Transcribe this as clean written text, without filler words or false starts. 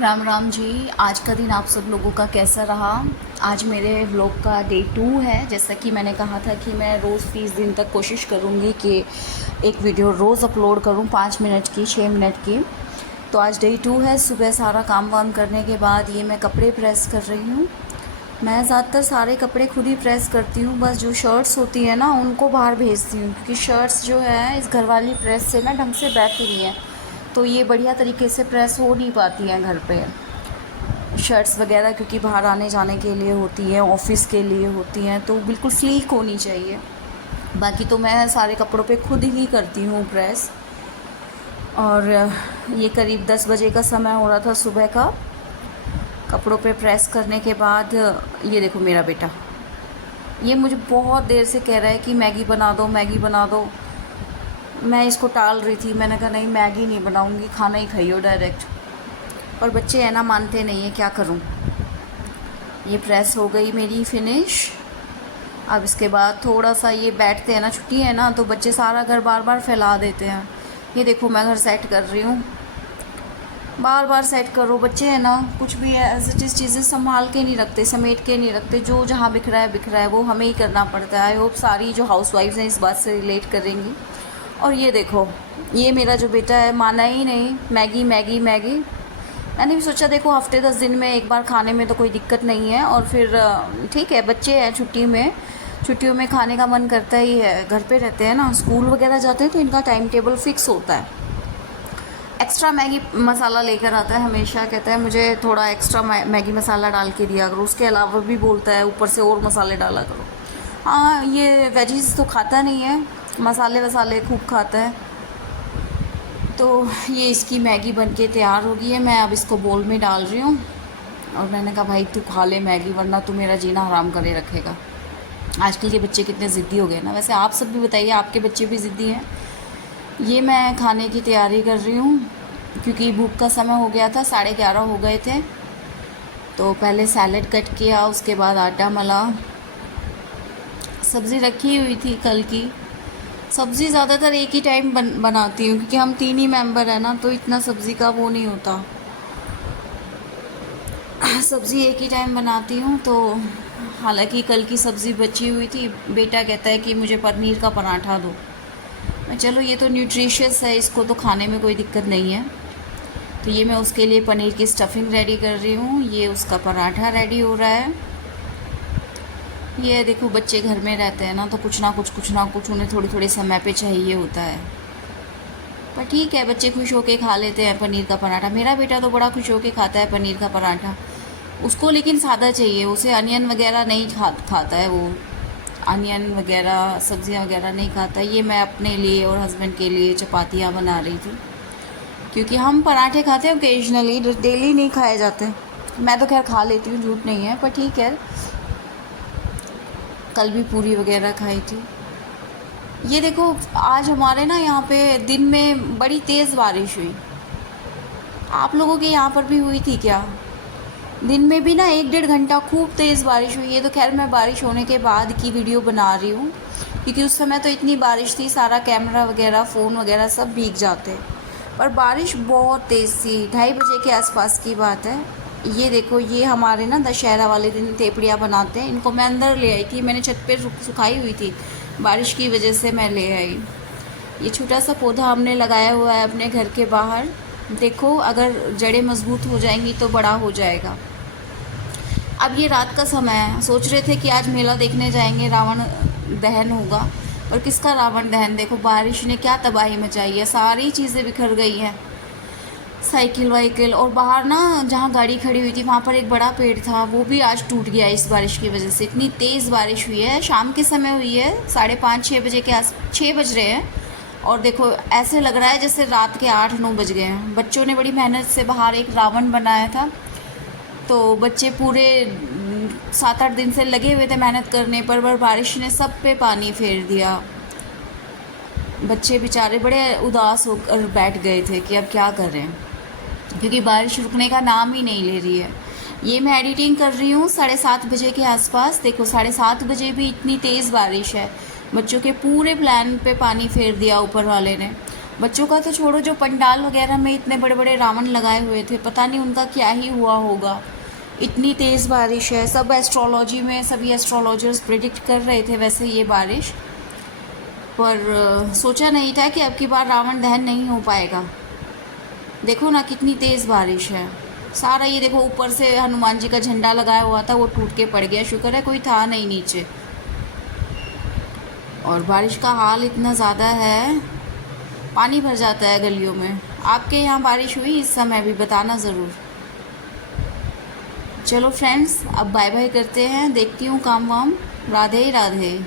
राम राम जी। आज का दिन आप सब लोगों का कैसा रहा। आज मेरे व्लॉग का डे 2 है। जैसा कि मैंने कहा था कि मैं रोज़ 30 दिन तक कोशिश करूँगी कि एक वीडियो रोज़ अपलोड करूँ, 5 मिनट की, 6 मिनट की। तो आज डे 2 है। सुबह सारा काम वाम करने के बाद ये मैं कपड़े प्रेस कर रही हूँ। मैं ज़्यादातर सारे कपड़े खुद ही प्रेस करती हूँ, बस जो शर्ट्स होती हैं ना उनको बाहर भेजती हूँ, क्योंकि शर्ट्स जो है इस घर वाली प्रेस से ना ढंग से बैठती नहीं है, तो ये बढ़िया तरीके से प्रेस हो नहीं पाती हैं घर पे शर्ट्स वगैरह, क्योंकि बाहर आने जाने के लिए होती हैं, ऑफिस के लिए होती हैं, तो बिल्कुल स्लीक होनी चाहिए। बाकी तो मैं सारे कपड़ों पे खुद ही करती हूँ प्रेस। और ये करीब 10 बजे का समय हो रहा था सुबह का। कपड़ों पे प्रेस करने के बाद ये देखो मेरा बेटा, ये मुझे बहुत देर से कह रहा है कि मैगी बना दो, मैगी बना दो। मैं इसको टाल रही थी, मैंने कहा नहीं मैगी नहीं बनाऊंगी, खाना ही खाइयो डायरेक्ट। और बच्चे है ना, मानते नहीं है, क्या करूं। ये प्रेस हो गई मेरी फिनिश। अब इसके बाद थोड़ा सा ये बैठते हैं ना, छुट्टी है ना, तो बच्चे सारा घर बार बार फैला देते हैं। ये देखो मैं घर सेट कर रही हूँ, बार बार सेट करो। बच्चे हैं ना, कुछ भी ऐसी चीज़ें संभाल के नहीं रखते, समेट के नहीं रखते। जो जहाँ बिखरा है वो हमें ही करना पड़ता है। आई होप सारी जो हाउस वाइफ्स हैं इस बात से रिलेट करेंगी। और ये देखो, ये मेरा जो बेटा है माना ही नहीं, मैगी मैगी मैगी। मैंने भी सोचा देखो हफ्ते 10 दिन में एक बार खाने में तो कोई दिक्कत नहीं है। और फिर ठीक है, बच्चे हैं छुट्टियों में खाने का मन करता ही है। घर पे रहते हैं ना, स्कूल वगैरह जाते हैं तो इनका टाइम टेबल फिक्स होता है। एक्स्ट्रा मैगी मसाला लेकर आता है हमेशा, कहता है मुझे थोड़ा एक्स्ट्रा मैगी मसाला डाल के दिया करो। उसके अलावा भी बोलता है ऊपर से और मसाले डाला करो। हाँ, ये वेजीज तो खाता नहीं है, मसाले वसाले खूब खाता है। तो ये इसकी मैगी बनके तैयार हो गई है। मैं अब इसको बोल में डाल रही हूँ। और मैंने कहा भाई तू खा ले मैगी, वरना तू मेरा जीना हराम करे रखेगा। आजकल के बच्चे कितने ज़िद्दी हो गए ना। वैसे आप सब भी बताइए, आपके बच्चे भी ज़िद्दी हैं। ये मैं खाने की तैयारी कर रही हूँ, क्योंकि भूख का समय हो गया था, 11:30 हो गए थे। तो पहले सैलेड कट किया, उसके बाद आटा मला, सब्ज़ी रखी हुई थी कल की। सब्ज़ी ज़्यादातर एक ही टाइम बनाती हूँ, क्योंकि हम 3 ही मेंबर हैं ना, तो इतना सब्ज़ी का वो नहीं होता। सब्ज़ी एक ही टाइम बनाती हूँ। तो हालांकि कल की सब्ज़ी बची हुई थी। बेटा कहता है कि मुझे पनीर का पराठा दो। मैं चलो ये तो न्यूट्रिशियस है, इसको तो खाने में कोई दिक्कत नहीं है। तो ये मैं उसके लिए पनीर की स्टफिंग रेडी कर रही हूँ। ये उसका पराठा रेडी हो रहा है। ये देखो बच्चे घर में रहते हैं ना, तो कुछ ना कुछ उन्हें थोड़ी थोड़ी समय पे चाहिए होता है। पर ठीक है, बच्चे खुश होके खा लेते हैं पनीर का पराठा। मेरा बेटा तो बड़ा खुश होके खाता है पनीर का पराठा। उसको लेकिन सादा चाहिए, उसे अनियन वगैरह नहीं खाता है वो। अनियन वगैरह सब्जियां वगैरह नहीं खाता। ये मैं अपने लिए और हस्बैंड के लिए चपातियाँ बना रही थी, क्योंकि हम पराठे खाते हैं ओकेजनली, डेली नहीं खाए जाते। मैं तो खैर खा लेती हूँ, झूठ नहीं है, पर ठीक है। कल भी पूरी वगैरह खाई थी। ये देखो आज हमारे ना यहाँ पे दिन में बड़ी तेज़ बारिश हुई। आप लोगों के यहाँ पर भी हुई थी क्या? दिन में भी ना 1-1.5 घंटा खूब तेज़ बारिश हुई। ये तो खैर मैं बारिश होने के बाद की वीडियो बना रही हूँ, क्योंकि उस समय तो इतनी बारिश थी, सारा कैमरा वगैरह फ़ोन वगैरह सब भीग जाते। पर बारिश बहुत तेज़ थी। 2:30 बजे के आसपास की बात है। ये देखो, ये हमारे ना दशहरा वाले दिन तेपड़ियाँ बनाते हैं। इनको मैं अंदर ले आई थी, मैंने छत पे सुखाई हुई थी, बारिश की वजह से मैं ले आई। ये छोटा सा पौधा हमने लगाया हुआ है अपने घर के बाहर। देखो अगर जड़ें मजबूत हो जाएंगी तो बड़ा हो जाएगा। अब ये रात का समय है, सोच रहे थे कि आज मेला देखने जाएंगे, रावण दहन होगा। और किसका रावण दहन, देखो बारिश ने क्या तबाही मचाई है, सारी चीज़ें बिखर गई हैं, साइकिल वाइकिल। और बाहर ना जहाँ गाड़ी खड़ी हुई थी वहाँ पर एक बड़ा पेड़ था, वो भी आज टूट गया इस बारिश की वजह से। इतनी तेज़ बारिश हुई है, शाम के समय हुई है, 5:30-6 बजे के 6 बज रहे हैं। और देखो ऐसे लग रहा है जैसे रात के 8-9 बज गए हैं। बच्चों ने बड़ी मेहनत से बाहर एक रावण बनाया था। तो बच्चे पूरे 7-8 दिन से लगे हुए थे मेहनत करने पर बारिश ने सब पे पानी फेर दिया। बच्चे बेचारे बड़े उदास होकर बैठ गए थे कि अब क्या करें, क्योंकि बारिश रुकने का नाम ही नहीं ले रही है। ये मैं एडिटिंग कर रही हूँ 7:30 बजे के आसपास। देखो 7:30 बजे भी इतनी तेज़ बारिश है, बच्चों के पूरे प्लान पे पानी फेर दिया ऊपर वाले ने। बच्चों का तो छोड़ो, जो पंडाल वगैरह में इतने बड़े बड़े रावण लगाए हुए थे, पता नहीं उनका क्या ही हुआ होगा। इतनी तेज़ बारिश है। सब एस्ट्रोलॉजी में सभी एस्ट्रोलॉजर्स प्रिडिक्ट कर रहे थे वैसे ये बारिश, पर सोचा नहीं था कि अब की बार रावण दहन नहीं हो पाएगा। देखो ना कितनी तेज़ बारिश है। सारा ये देखो, ऊपर से हनुमान जी का झंडा लगाया हुआ था वो टूट के पड़ गया। शुक्र है कोई था नहीं नीचे। और बारिश का हाल इतना ज़्यादा है, पानी भर जाता है गलियों में। आपके यहाँ बारिश हुई इस समय भी? बताना ज़रूर। चलो फ्रेंड्स, अब बाय बाय करते हैं। देखती हूँ काम वाम। राधे राधे।